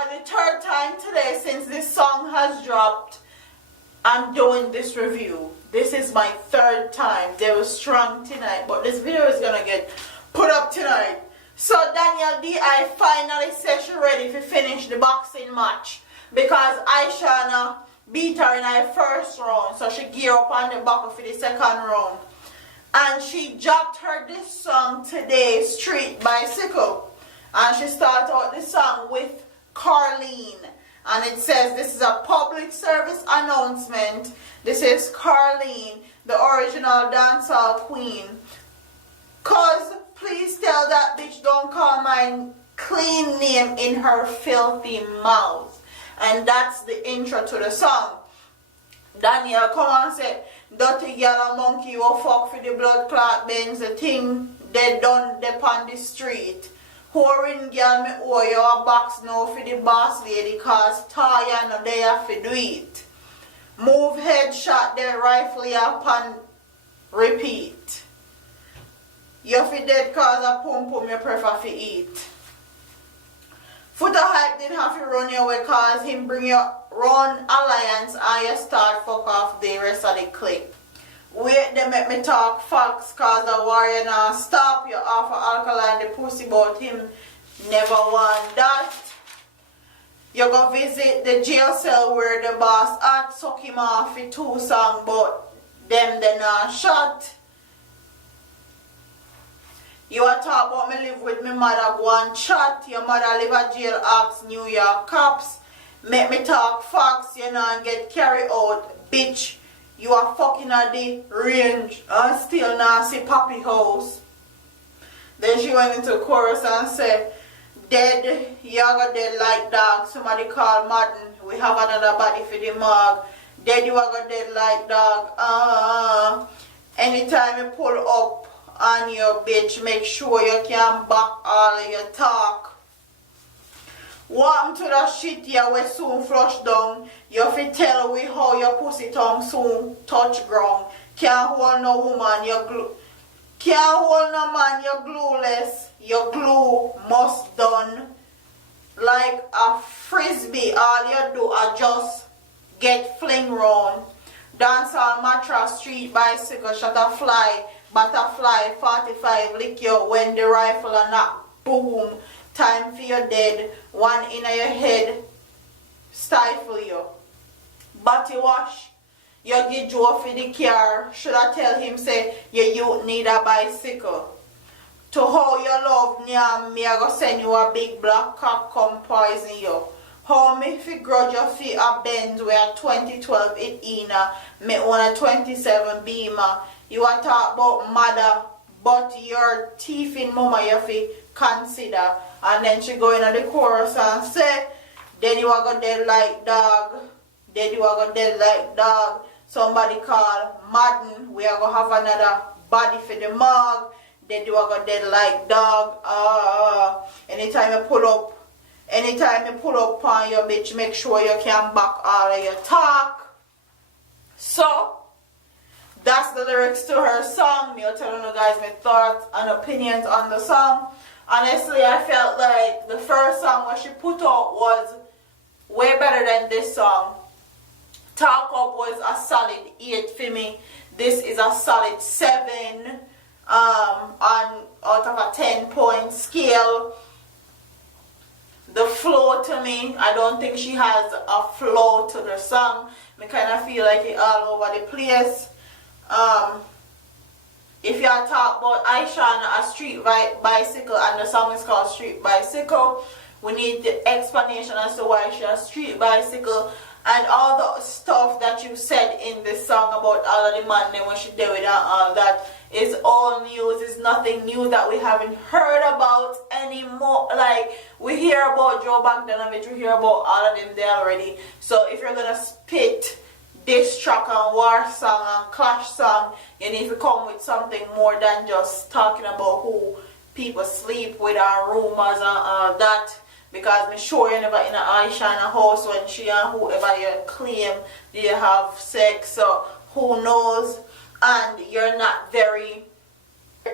The third time today since this song has dropped, I'm doing this review. This is my third time. They were strong tonight, but this video is gonna get put up tonight. So Danielle D.I. finally said she ready to finish the boxing match because Aishana beat her in her first round, so she gear up on the back for the second round. And she dropped her this song today, Street Bicycle. And she started out the song with Carlene. And it says this is a public service announcement. This is Carlene, the original dancehall queen. Cause please tell that bitch don't call my clean name in her filthy mouth. And that's the intro to the song. Danielle come and say, dirty yellow monkey you fuck for the blood clot bends, the thing they done they on the street. Whoring girl me owe you a box now for the boss lady cause Taya no they have to do it. Move headshot their rifle upon repeat. You fi dead cause a pum pum you prefer to eat. Foot of hype didn't have to run your way cause him bring you run alliance and you start fuck off the rest of the clique. Wait, they make me talk facts cause the warrior now stop you off of alkaline the pussy but him never want that. You go visit the jail cell where the boss at suck him off for 2 songs but them they not shot. You a talk about me live with me mother go and chat. Your mother live at jail ask New York cops. Make me talk facts, you know, and get carried out. Bitch, you are fucking at the range and still not see Papi house. Then she went into chorus and said, dead, you are gonna dead like dog. Somebody call Madden. We have another body for the morgue. Dead, you are gonna dead like dog. Anytime you pull up on your bitch, make sure you can back all of your talk. Welcome to the shit you will soon flush down. You fi tell we how your pussy tongue soon touch ground. Can't hold no woman, you glue. Can't hold no man, you glueless. Your glue must done. Like a frisbee, all you do are just get fling round. Dancehall mattress, street bicycle, shut a fly. Butterfly 45 lick you when the rifle and knock boom. Time for your dead. One in your head stifle you. Body wash. You get Joe for the car. Should I tell him say your youth need a bicycle? To how you love Nyam, me I go send you a big black cock come poison you. How me fi grudge you fi a Benz where 2012 it Ina. Me own a 27 Beamer. You are talk about mother, but your teeth in mama you fi consider. And then she go in the chorus and say, then you are gonna dead like dog. Then you are gonna dead like dog. Somebody call Madden. We are gonna have another body for the morgue. Then you are gonna dead like dog. Anytime you pull up on your bitch, make sure you can back all of your talk. So that's the lyrics to her song. Me telling you guys my thoughts and opinions on the song. Honestly, I felt like the first song what she put out was way better than this song. Talk Up was a solid 8 for me. This is a solid 7 on out of a 10-point scale. The flow to me, I don't think she has a flow to the song. I kind of feel like it all over the place. If you are talk about Aishana, a street bicycle, and the song is called Street Bicycle, we need the explanation as to why she a street bicycle and all the stuff that you said in this song about all of the man when she did with and all that is all news. It's nothing new that we haven't heard about anymore. Like, we hear about Joe Bogdanovich, we hear about all of them there already. So if you're gonna spit diss track and war song and clash song, you need to come with something more than just talking about who people sleep with and rumors and all that. Because I'm sure you're never in an Aishana house when she and whoever you claim they have sex, so who knows. And you're not very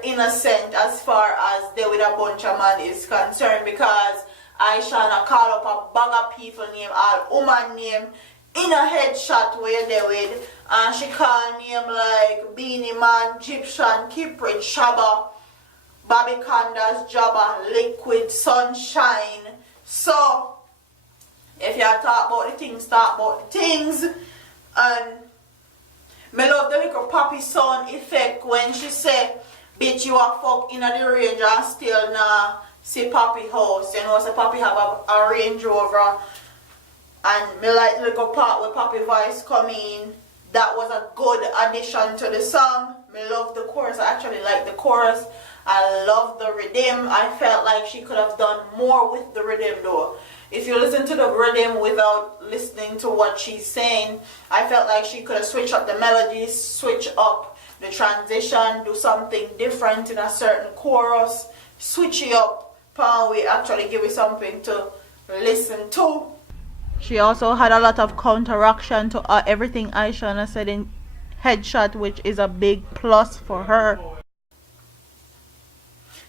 innocent as far as they with a bunch of man is concerned, because Aishana call up a bag of people name, all woman name, in a headshot where you there with, and she call name like Beanie Man, Egyptian, Kiprid, Shabba, Bobby Condas, Jabba, Liquid, Sunshine. So, if you talk about the things, talk about the things. And me love the little Poppy sound effect when she say, bitch, you a fuck in the range and still nah see Poppy house. You know, so Poppy have a Range Rover. And me like the little part where Poppy voice come in. That was a good addition to the song. Me love the chorus. I actually like the chorus. I love the rhythm. I felt like she could have done more with the rhythm though. If you listen to the rhythm without listening to what she's saying, I felt like she could have switched up the melodies, switch up the transition, do something different in a certain chorus, switch it up, we actually give it something to listen to. She also had a lot of counteraction to everything Aishana said in Headshot, which is a big plus for her.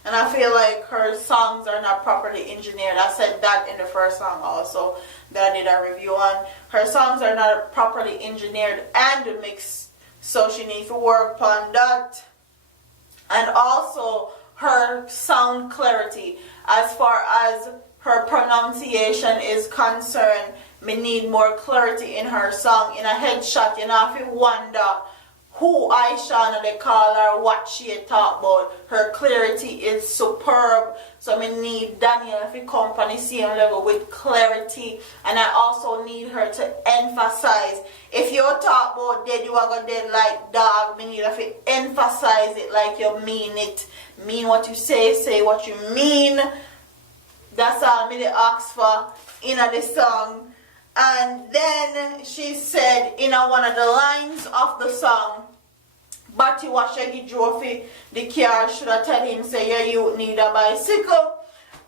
And I feel like her songs are not properly engineered. I said that in the first song also that I did a review on. Her songs are not properly engineered and mixed, so she needs to work on that. And also her sound clarity. As far as her pronunciation is concerned, me need more clarity in her song. In a Headshot, you know, if you wonder who Aishana they call her, what she talk about, her clarity is superb. So I need Danielle if you come on the same level with clarity. And I also need her to emphasize. If you talk about dead, you are going dead like dog. Me need if you emphasize it like you mean it. Mean what you say what you mean. That's all me they ask for in the song. And then she said in one of the lines of the song, Batty Washagi Jofi, the car should have tell him, say, yeah, you need a bicycle.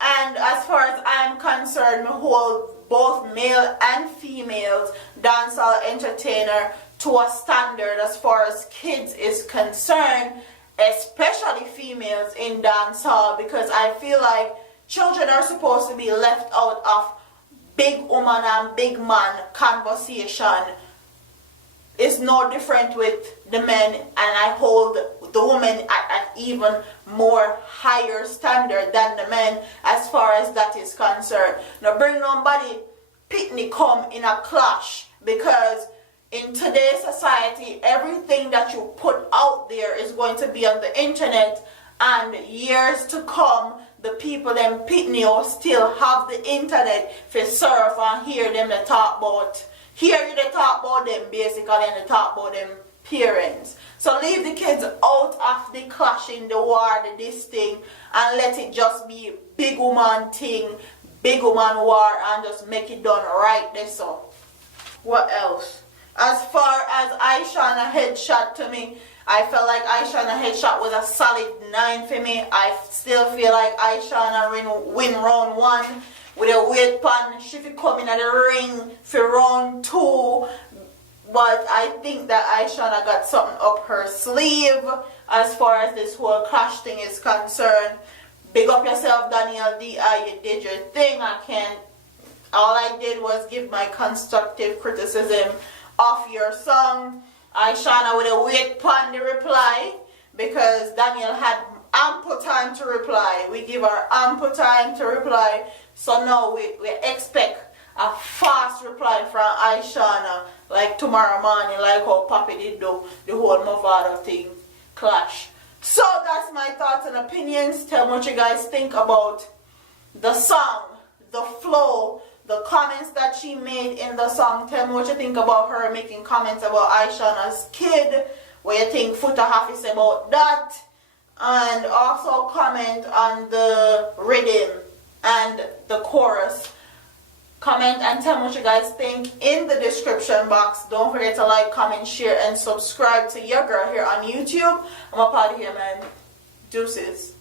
And as far as I'm concerned, me hold both male and females dancehall entertainer to a standard as far as kids is concerned, especially females in dancehall, because I feel like children are supposed to be left out of big woman and big man conversation. It's no different with the men, and I hold the women at an even more higher standard than the men as far as that is concerned. Now bring nobody picnic come in a clash, because in today's society everything that you put out there is going to be on the internet, and years to come the people them pitney or still have the internet for surf and hear them they talk about. Here you they talk about them basically, and they talk about them parents. So leave the kids out of the clashing, the war, the this thing, and let it just be big woman thing, big woman war, and just make it done right there. So what else? As far as Aishana Headshot, to me, I felt like Aishana Headshot was a solid 9 for me. I still feel like Aishana win round 1 with a weight pan. She could come in at the ring for round 2. But I think that Aishana got something up her sleeve as far as this whole clash thing is concerned. Big up yourself, Danielle D.I. You did your thing. All I did was give my constructive criticism of your song. Aishana with a wait upon the reply, because Danielle had ample time to reply. We give her ample time to reply. So now we expect a fast reply from Aishana, like tomorrow morning, like how Papi did do the whole Movado thing clash. So that's my thoughts and opinions. Tell me what you guys think about the song, the flow, the comments that she made in the song. Tell me what you think about her making comments about Aishana's kid. What you think Futa Hafiz about that. And also comment on the rhythm and the chorus. Comment and tell me what you guys think in the description box. Don't forget to like, comment, share, and subscribe to your girl here on YouTube. I'm up out of here, man. Deuces.